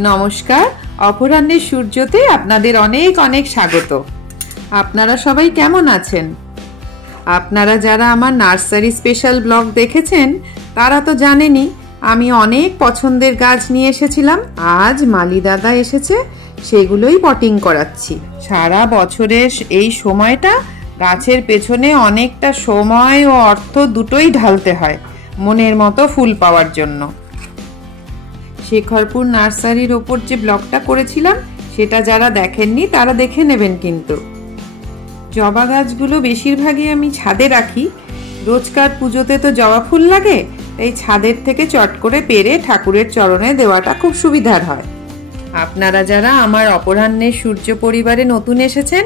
নমস্কার, অপরাহ্নের সূর্যতে আপনাদের অনেক অনেক স্বাগত। আপনারা সবাই কেমন আছেন? আপনারা যারা আমার নার্সারি স্পেশাল ব্লগ দেখেছেন তারা তো জানেনই আমি অনেক পছন্দের গাছ নিয়ে এসেছিলাম। আজ মালি দাদা এসেছে, সেগুলোই পটিং করাচ্ছি। সারা বছরের এই সময়টা গাছের পেছনে অনেকটা সময় ও অর্থ দুটোই ঢালতে হয় মনের মতো ফুল পাওয়ার জন্য। শেখরপুর নার্সারির ওপর যে ব্লগটা করেছিলাম সেটা যারা দেখেননি তারা দেখে নেবেন। কিন্তু জবা গাছগুলো বেশিরভাগই আমি ছাদে রাখি, রোজকার পুজোতে তো জবা ফুল লাগে, তাই ছাদের থেকে চট করে পেরে ঠাকুরের চরণে দেওয়াটা খুব সুবিধার হয়। আপনারা যারা আমার অপরাহ্নের সূর্য পরিবারে নতুন এসেছেন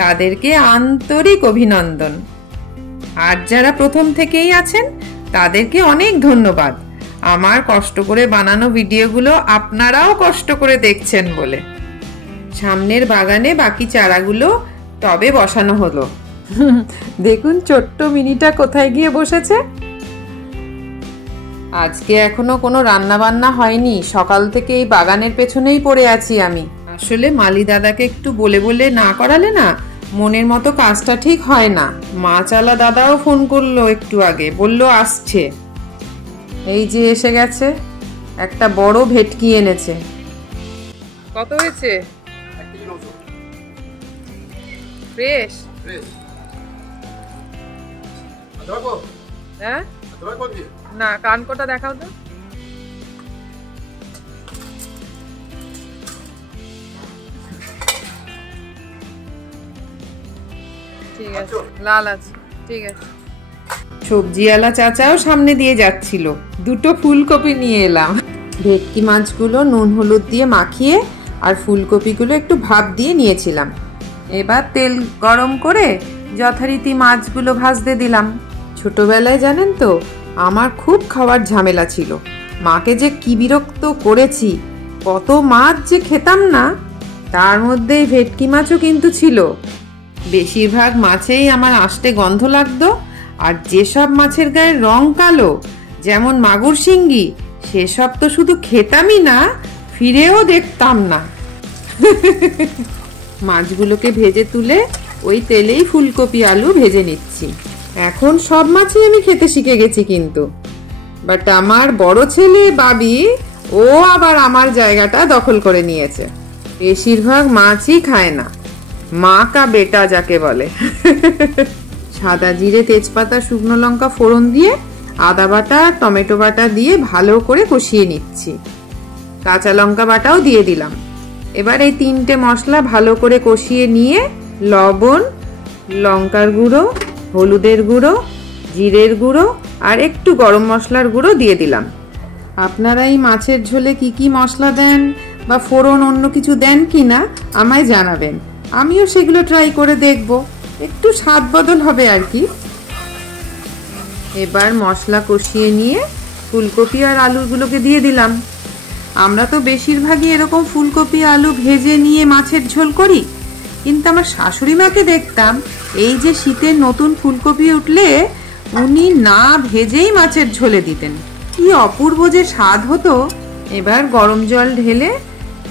তাদেরকে আন্তরিক অভিনন্দন, আর যারা প্রথম থেকেই আছেন তাদেরকে অনেক ধন্যবাদ আমার কষ্ট করে বানানো ভিডিওগুলো আপনারাও কষ্ট করে দেখছেন বলে। সামনের বাগানে বাকি চারাগুলো টবে বসানো হলো। দেখুন ছোট্ট মিনিটা কোথায় গিয়ে বসেছে। আজকে এখনো কোনো রান্না বান্না হয়নি, সকাল থেকে এই বাগানের পেছনেই পড়ে আছি আমি। আসলে মালি দাদাকে একটু বলে বলে না করালে না মনের মতো কাজটা ঠিক হয় না। মাছালা দাদাও ফোন করলো একটু আগে, বলল আসছে। এই যে এসে গেছে, একটা বড় ভেটকি এনেছে। কত হয়েছে? ফ্রেশ? হ্যাঁ না, কানকোটা দেখাও তো। ঠিক আছে, লাল আছে, ঠিক আছে। সবজিওয়ালা চাচাও সামনে দিয়ে যাচ্ছিল, দুটো ফুলকপি নিয়ে এলাম। ভেটকি মাছগুলো নুন হলুদ দিয়ে মাখিয়ে আর ফুলকপিগুলো একটু ভাপ দিয়ে নিয়েছিলাম। এবার তেল গরম করে যথারীতি মাছগুলো ভাজতে দিলাম। ছোটবেলায় জানেন তো আমার খুব খাওয়ার ঝামেলা ছিল, মাকে যে কি বিরক্ত করেছি, কত মাছ যে খেতাম না, তার মধ্যে এই ভেটকি মাছও কিন্তু ছিল। বেশিরভাগ মাছেই আমার আষ্টে গন্ধ লাগতো, আর যেসব মাছের গায়ে রং কালো যেমন মাগুর শিঙ্গি, সেসব তো শুধু খেতামই না, ফিরেও দেখতাম না। মাছগুলোকে ভেজে তুলে ওই তেলেই ফুলকপি আলু ভেজে নিচ্ছি। এখন সব মাছই আমি খেতে শিখে গেছি কিন্তু, বাট আমার বড় ছেলে বাবি ও আবার আমার জায়গাটা দখল করে নিয়েছে। বেশিরভাগ মাছই খায় না, মা কা বেটা যাকে বলে। সাদা জিরে, তেজপাতা, শুকনো লঙ্কা ফোড়ন দিয়ে আদা বাটা টমেটো বাটা দিয়ে ভালো করে কষিয়ে নিচ্ছি। কাঁচা লঙ্কা বাটাও দিয়ে দিলাম। এবার এই তিনটে মশলা ভালো করে কষিয়ে নিয়ে লবণ, লঙ্কার গুঁড়ো, হলুদের গুঁড়ো, জিরের গুঁড়ো আর একটু গরম মশলার গুঁড়ো দিয়ে দিলাম। আপনারা এই মাছের ঝোলে কি কি মশলা দেন বা ফোড়ন অন্য কিছু দেন কি না আমায় জানাবেন, আমিও সেগুলো ট্রাই করে দেখব, একটু স্বাদ বদল হবে আর কি। এবার মশলা কষিয়ে নিয়ে ফুলকপি আর আলুগুলোকে দিয়ে দিলাম। আমরা তো বেশিরভাগই এরকম ফুলকপি আলু ভেজে নিয়ে মাছের ঝোল করি, কিন্তু আমার শাশুড়ি মাকে দেখতাম এই যে শীতের নতুন ফুলকপি উঠলে উনি না ভেজেই মাছের ঝোলে দিতেন, কি অপূর্ব যে স্বাদ হতো। এবার গরম জল ঢেলে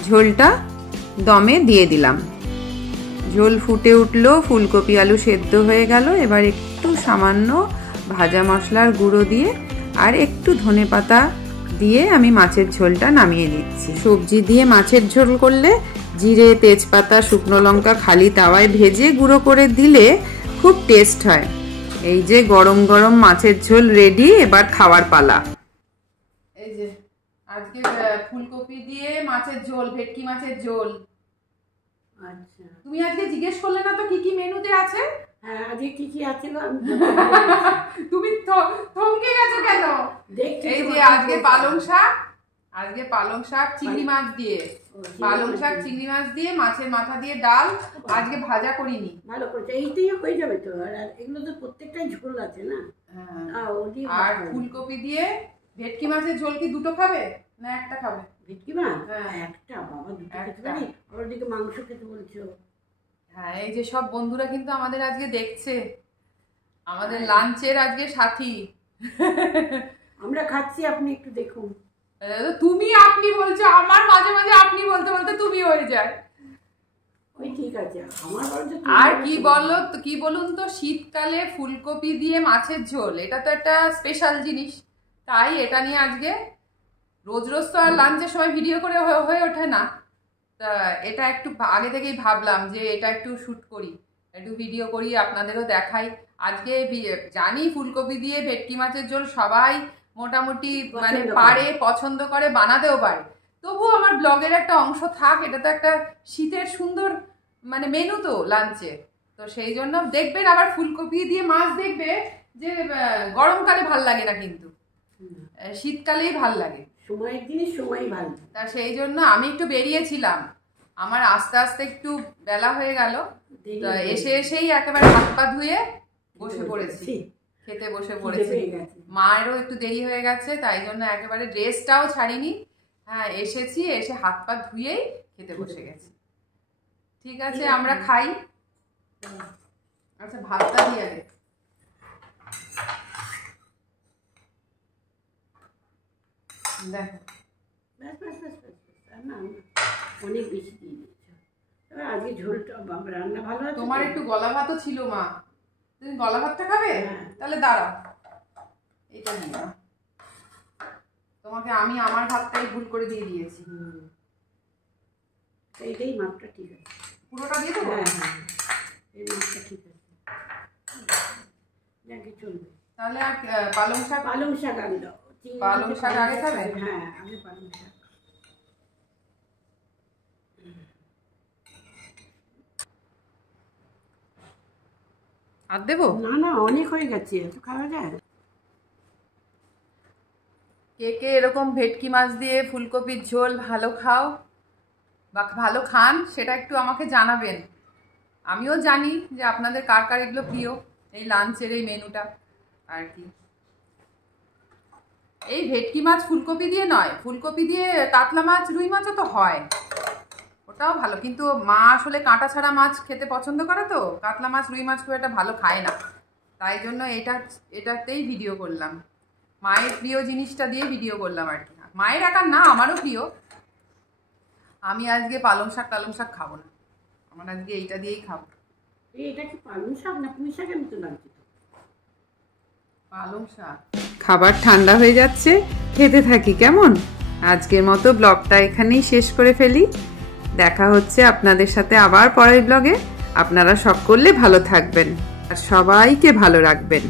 ঝোলটা দমে দিয়ে দিলাম। ঝোল ফুটে উঠলো, ফুলকপি আলু সেদ্ধ হয়ে গেল। এবার একটু সামান্য ভাজা মশলার গুঁড়ো দিয়ে আর একটু ধনেপাতা দিয়ে আমি মাছের ঝোলটা নামিয়ে নিচ্ছি। সবজি দিয়ে মাছের ঝোল করলে জিরে, তেজপাতা, শুকনো লঙ্কা খালি তাওয়ায় ভেজে গুঁড়ো করে দিলে খুব টেস্ট হয়। এই যে গরম গরম মাছের ঝোল রেডি, এবার খাওয়ার পালা। এই যে আজকে ফুলকপি দিয়ে মাছের ঝোল, ভেটকি মাছের ঝোল। আচ্ছা, তুমি আজকে জিজ্ঞেস করলে না তো কি কি মেনুতে আছে? হ্যাঁ, আজকে কি কি আছে গো? তুমি থমকে গেছো কেন? এই যে আজকে পালং শাক, আজকে পালং শাক চিংড়ি মাছ দিয়ে, পালং শাক চিংড়ি মাছ দিয়ে মাছের মাথা দিয়ে ডাল, আজকে ভাজা করিনি। ভালো করেছে, এইটাই হয়ে যাবে তো। আর এগুলো তো প্রত্যেকটাই ঝোল আছে না। আর ফুলকপি দিয়ে ভেটকি মাছের ঝোল কি দুটো খাবে না একটা খাবে? ভেটকি মাছ একটা, বাবা দুটো খেতে পারি? ওদিকে মাংস খেতে বলছো? হ্যাঁ, এই যে সব বন্ধুরা কিন্তু আমাদের আজকে দেখছে, আমাদের লাঞ্চের আজকে সাথী। আমরা খাচ্ছি, আপনি একটু দেখুন। তুমি আপনি বলছো, আমার মাঝে মাঝে আপনি বলতে বলতে তুমি হয়ে যায়। ওই ঠিক আছে, আর কি বলুন তো, শীতকালে ফুলকপি দিয়ে মাছের ঝোল এটা তো একটা স্পেশাল জিনিস, তাই এটা নিয়ে আজকে রোজ রোজ তো আর লাঞ্চের সময় ভিডিও করে হয়ে ওঠে না, তা এটা একটু আগে থেকেই ভাবলাম যে এটা একটু শুট করি, একটু ভিডিও করি, আপনাদেরও দেখাই। আজকে জানি ফুলকপি দিয়ে ভেটকি মাছের ঝোল সবাই মোটামুটি মানে পারে, পছন্দ করে, বানাতেও পারে, তবুও আমার ব্লগের একটা অংশ থাক, এটা তো একটা শীতের সুন্দর মানে মেনু তো লাঞ্চে, তো সেই জন্য দেখবেন আবার ফুলকপি দিয়ে মাছ দেখবে যে গরমকালে ভাল লাগে না, কিন্তু শীতকালেই ভাল লাগে, সময়ের জিনিস সময় ভালো। তা সেই জন্য আমি একটু বেরিয়েছিলাম, আমার আস্তে আস্তে একটু বেলা হয়ে গেল, এসেই একেবারে হাত পা ধুয়ে বসে পড়েছি, খেতে বসে পড়েছি। মায়েরও একটু দেরি হয়ে গেছে, তাই জন্য একেবারে ড্রেসটাও ছাড়িনি, হ্যাঁ এসেছি, এসে হাত পা ধুয়েই খেতে বসে গেছি। ঠিক আছে, আমরা খাই। আচ্ছা, ভাতটা দিয়ে দে। দেখো অনেক বেশি দিয়ে দিয়েছো, আজকে ঝোলটা রান্না ভালো আছে। তোমার একটু গলা ভাতও ছিল মা, তুমি গলা ভাতটা খাবে? তাহলে দাঁড়াও, এটা নিয়ে তোমাকে আমি আমার ভাতটাই ভুল করে দিয়ে দিয়েছি। এইটাই মাপটা ঠিক আছে, পুরোটা দিয়ে দেবো? হ্যাঁ, এই মাপটা ঠিক আছে, যাকে চলবে। তাহলে পালং শাক আগে দাও। পালং শাক আগে খাবে? হ্যাঁ, আগে পালং শাক। আর দেবো? না অনেক হয়ে গেছে, তো খাওয়া যায়। কে কে এরকম ভেটকি মাছ দিয়ে ফুলকপির ঝোল ভালো খাও বা ভালো খান, সেটা একটু আমাকে জানাবেন। আমিও জানি যে আপনাদের কার কার এগুলো প্রিয়, এই লাঞ্চের এই মেনুটা আর কি। এই ভেটকি মাছ ফুলকপি দিয়ে নয়, ফুলকপি দিয়ে কাতলা মাছ, রুই মাছও তো হয়, ওটাও ভালো, কিন্তু মা আসলে কাঁটা ছাড়া মাছ খেতে পছন্দ করে, তো কাতলা মাছ, রুই মাছ খুব একটা ভালো খায় না, তাই জন্য এটাতেই ভিডিও করলাম, মায়ের প্রিয় জিনিসটা দিয়ে ভিডিও করলাম আর কি। মায়ের একার না, আমারও প্রিয়। আমি আজকে পালং শাক খাবো না, আমার আজকে এইটা দিয়েই খাবো। এটা কি পালং শাক না পুঁই শাকের মতো লাগছে? পালং শাক। খাবার ঠান্ডা হয়ে যাচ্ছে, খেতে থাকি কেমন? আজকের মতো ব্লগটা এখানেই শেষ করে ফেলি। দেখা হচ্ছে আপনাদের সাথে আবার পরের ব্লগে। আপনারা সকলে ভালো থাকবেন আর সবাইকে ভালো রাখবেন।